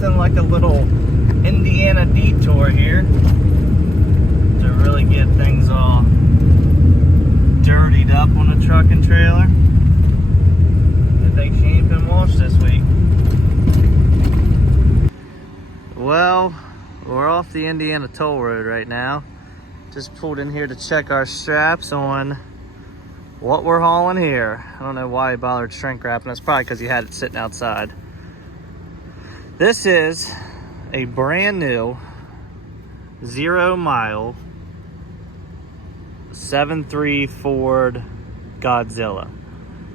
nothing like a little Indiana detour here to really get things all dirtied up on the truck and trailer. I think she ain't been washed this week. Well, we're off the Indiana toll road right now. Just pulled in here to check our straps on what we're hauling here. I don't know why he bothered shrink wrapping. It's probably because he had it sitting outside. This is a brand new 0 mile 7.3 Ford Godzilla.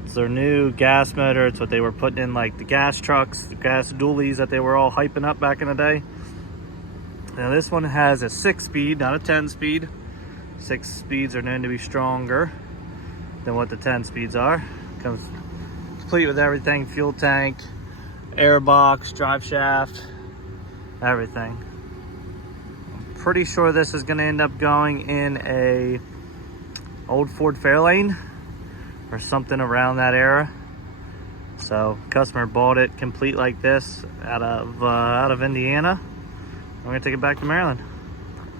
It's their new gas motor. It's what they were putting in like the gas trucks, the gas dualies that they were all hyping up back in the day. Now this one has a 6-speed, not a 10-speed. 6 speeds are known to be stronger than what the 10 speeds are. Comes complete with everything: fuel tank, air box, drive shaft, everything. I'm pretty sure this is going to end up going in a old Ford Fairlane or something around that era. So customer bought it complete like this out of Indiana. We're gonna take it back to Maryland.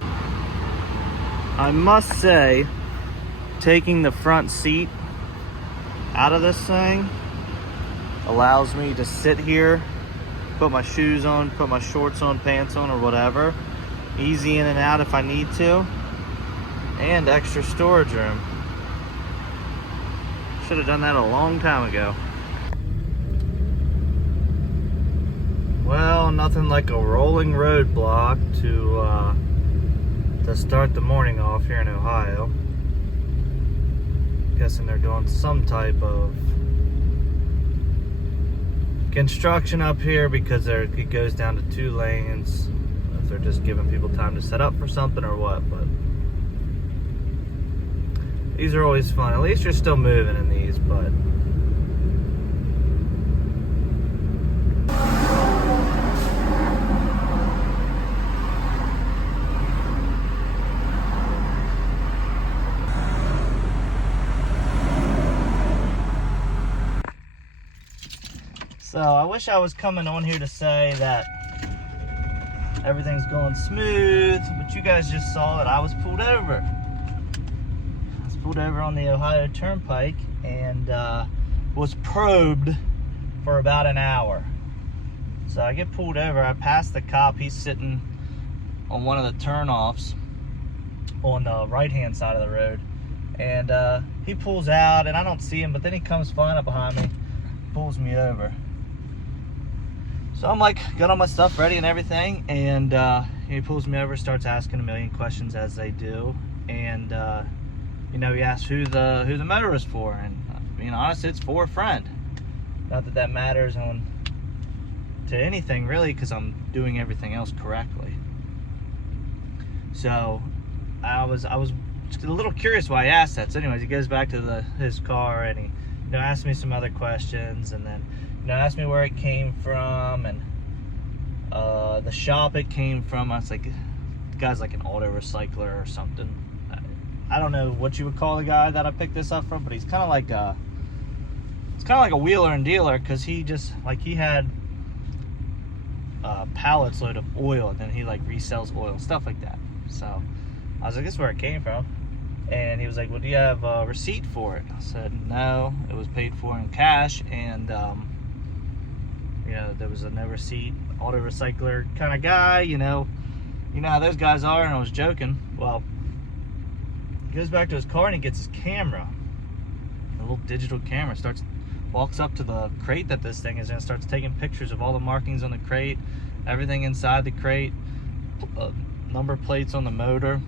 I must say, taking the front seat out of this thing allows me to sit here, put my shoes on, put my shorts on, pants on, or whatever. Easy in and out if I need to. And extra storage room. Should have done that a long time ago. Well, nothing like a rolling roadblock to start the morning off here in Ohio. Guessing they're doing some type of construction up here because it goes down to 2 lanes. If they're just giving people time to set up for something or what, but these are always fun. At least you're still moving in these, but so I wish I was coming on here to say that everything's going smooth, but you guys just saw that I was pulled over. I was pulled over on the Ohio Turnpike and was probed for about an hour. So I get pulled over, I pass the cop, he's sitting on one of the turnoffs on the right-hand side of the road. And he pulls out and I don't see him, but then he comes flying up behind me, pulls me over. So I'm like, got all my stuff ready and everything, and he pulls me over, starts asking a million questions as they do, and you know, he asks who the motor is for, and being honest, it's for a friend. Not that that matters to anything really, because I'm doing everything else correctly. So I was just a little curious why he asked that. So anyways, he goes back to his car and he asked me some other questions, and then asked me where it came from and the shop it came from. I was like, the guy's like an auto recycler or something. I don't know what you would call the guy that I picked this up from, but he's kind of like a wheeler and dealer, because he had pallets load of oil, and then he like resells oil and stuff like that. So I was like, this is where it came from. And he was like, well, do you have a receipt for it? I said, no, it was paid for in cash, and there was a no receipt auto recycler kind of guy, you know how those guys are. And I was joking. Well, he goes back to his car and he gets his camera, a little digital camera, walks up to the crate that this thing is in, and starts taking pictures of all the markings on the crate, everything inside the crate, number plates on the motor.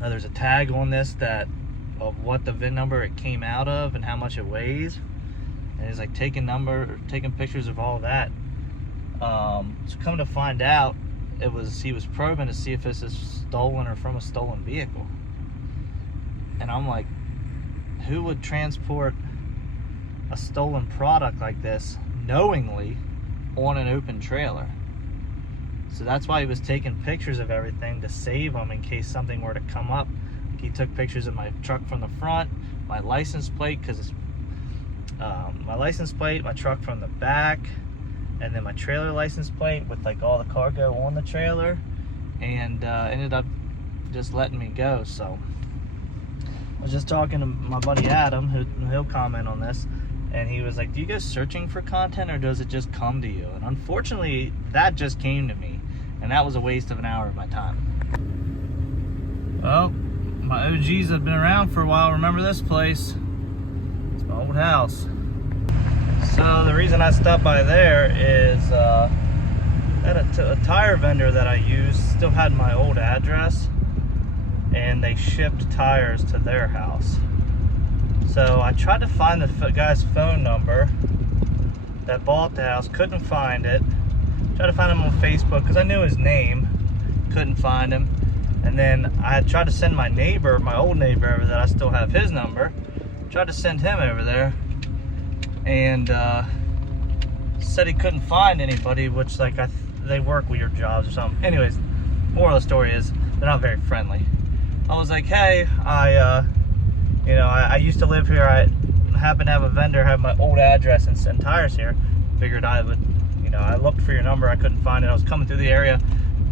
There's a tag on this of what the VIN number it came out of and how much it weighs. And he's like taking pictures of all of that. So come to find out, he was probing to see if this is stolen or from a stolen vehicle. And I'm like, who would transport a stolen product like this knowingly on an open trailer? So that's why he was taking pictures of everything to save them in case something were to come up. Like, he took pictures of my truck from the front, my license plate, because it's my license plate, my truck from the back, and then my trailer license plate with like all the cargo on the trailer, and ended up just letting me go. So I was just talking to my buddy Adam, he'll comment on this, and he was like, do you go searching for content or does it just come to you? And unfortunately, that just came to me, and that was a waste of an hour of my time. Well, my OGs have been around for a while. Remember this place? It's my old house. So the reason I stopped by there is at a tire vendor that I used still had my old address, and they shipped tires to their house. So I tried to find the guy's phone number that bought the house, couldn't find it. Tried to find him on Facebook because I knew his name, couldn't find him. And then I had tried to send my neighbor, my old neighbor over there, I still have his number. Tried to send him over there, and said he couldn't find anybody, which like they work weird jobs or something. Anyways, moral of the story is they're not very friendly. I was like, hey, I used to live here. I happen to have a vendor have my old address and send tires here. Figured I would, I looked for your number, I couldn't find it. I was coming through the area,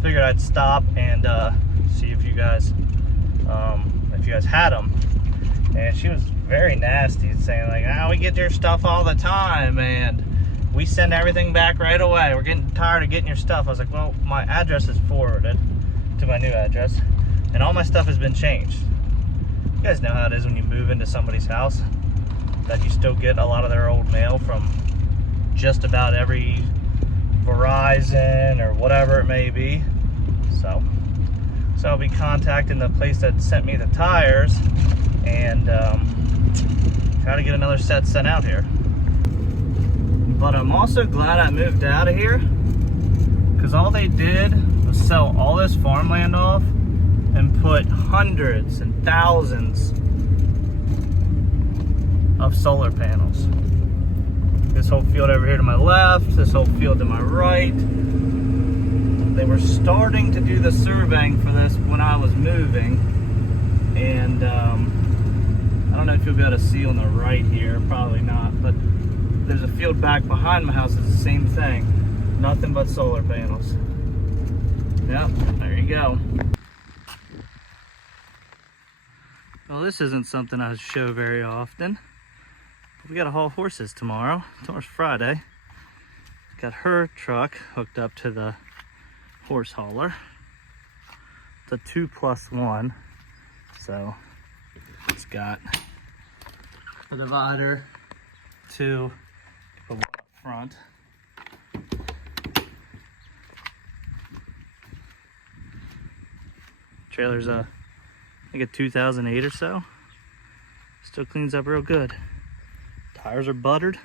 figured I'd stop and see if you guys had them. And she was very nasty, saying like, we get your stuff all the time and we send everything back right away. We're getting tired of getting your stuff. I was like, well, my address is forwarded to my new address and all my stuff has been changed. You guys know how it is when you move into somebody's house, that you still get a lot of their old mail from just about every Verizon or whatever it may be. So I'll be contacting the place that sent me the tires and try to get another set sent out here. But I'm also glad I moved out of here, because all they did was sell all this farmland off and put hundreds and thousands of solar panels. This whole field over here to my left, this whole field to my right. They were starting to do the surveying for this when I was moving, and I don't know if you'll be able to see on the right here, probably not, but there's a field back behind my house, it's the same thing. Nothing but solar panels. Yep, there you go. Well, this isn't something I show very often. We gotta haul horses tomorrow. Tomorrow's Friday. Got her truck hooked up to the horse hauler. It's a 2+1, so it's got a divider, two, put one up front. Trailer's I think a 2008 or so. Still cleans up real good. Tires are buttered.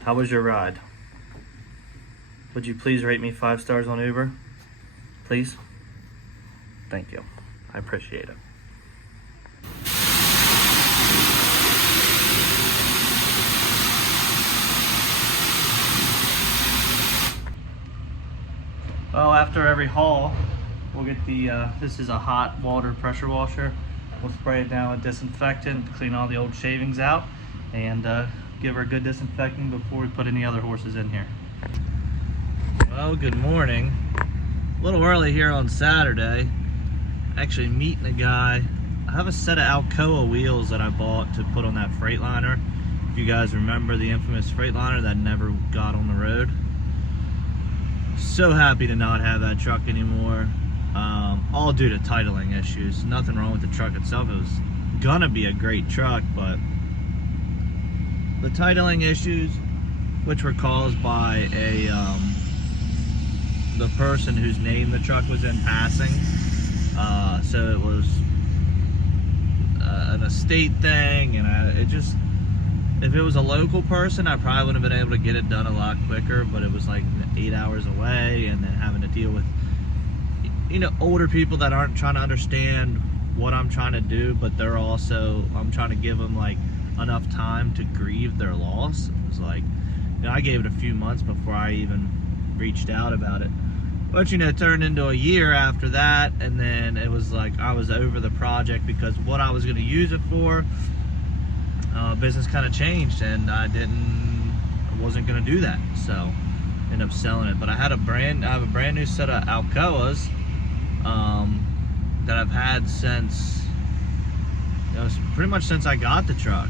How was your ride? Would you please rate me 5 stars on Uber? Please? Thank you. I appreciate it. Well, after every haul, we'll get the, this is a hot water pressure washer. We'll spray it down with disinfectant, clean all the old shavings out, and give her a good disinfecting before we put any other horses in here. Well, good morning. A little early here on Saturday. Actually meeting a guy. I have a set of Alcoa wheels that I bought to put on that Freightliner. If you guys remember the infamous Freightliner that never got on the road. So happy to not have that truck anymore. All due to titling issues. Nothing wrong with the truck itself. It was gonna be a great truck, but the titling issues, which were caused by the person whose name the truck was in passing. So it was an estate thing, and if it was a local person, I probably would have been able to get it done a lot quicker, but it was like 8 hours away, and then having to deal with, older people that aren't trying to understand what I'm trying to do, but they're also, I'm trying to give them like enough time to grieve their loss. It was like, I gave it a few months before I even reached out about it. But, you know, it turned into a year after that, and then it was like I was over the project because what I was going to use it for, business kind of changed, and I wasn't going to do that, so ended up selling it. But I have a brand new set of Alcoas that I've had since, pretty much since I got the truck.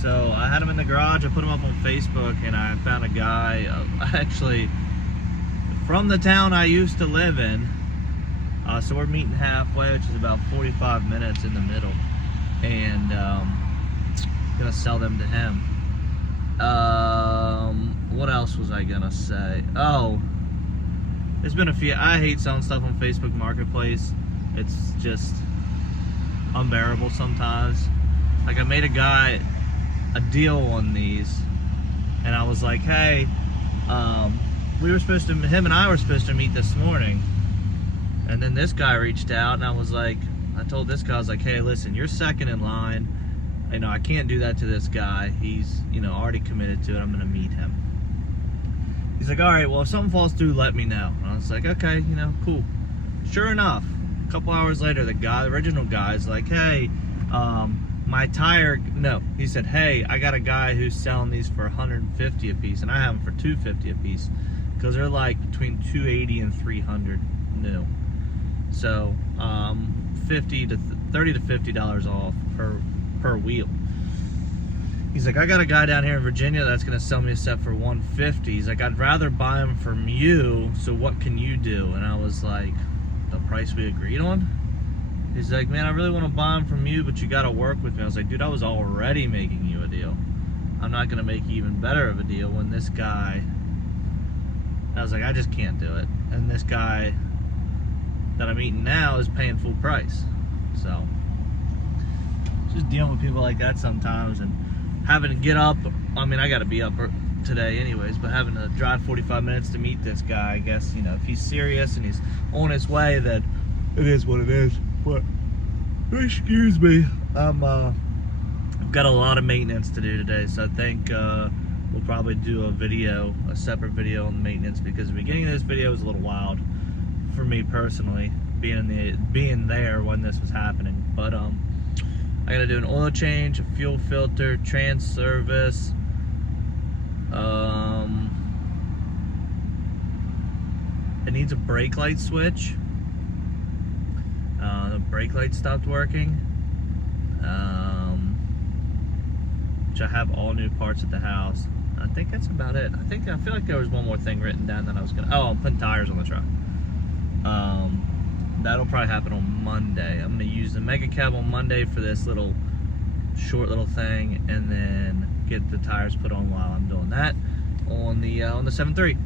So I had them in the garage. I put them up on Facebook, and I found a guy actually from the town I used to live in. So we're meeting halfway, which is about 45 minutes in the middle, and gonna sell them to him. What else was I gonna say? Oh, there's been a few. I hate selling stuff on Facebook Marketplace. It's just unbearable sometimes. Like, I made a guy a deal on these, and I was like, hey, him and I were supposed to meet this morning, and then this guy reached out, and I told this guy, I was like, hey, listen, you're second in line. I can't do that to this guy. He's, already committed to it. I'm gonna meet him. He's like, all right, well, if something falls through, let me know. And I was like, okay, cool. Sure enough, a couple hours later, the original guy's like, hey, he said, hey, I got a guy who's selling these for $150 a piece, and I have them for $250 a piece, because they're like between $280 and $300 new. So $30 to $50 off per wheel. He's like, I got a guy down here in Virginia that's gonna sell me a set for $150. He's like, I'd rather buy them from you, so what can you do? And I was like, the price we agreed on? He's like, man, I really want to buy them from you, but you got to work with me. I was like, dude, I was already making you a deal. I'm not going to make you even better of a deal when this guy... I was like, I just can't do it. And this guy that I'm eating now is paying full price. So, just dealing with people like that sometimes, and having to get up. I mean, I got to be up today anyways, but having to drive 45 minutes to meet this guy, I guess, if he's serious and he's on his way, then it is what it is. But, excuse me, I've got a lot of maintenance to do today, so I think we'll probably do a separate video on the maintenance, because the beginning of this video was a little wild for me personally, being there when this was happening. But I gotta do an oil change, a fuel filter, trans service, it needs a brake light switch. The brake light stopped working, which I have all new parts at the house. I think that's about it. I feel like there was one more thing written down that I was gonna. Oh, I'm putting tires on the truck. That'll probably happen on Monday. I'm gonna use the Mega Cab on Monday for this short little thing, and then get the tires put on while I'm doing that on the 7.3.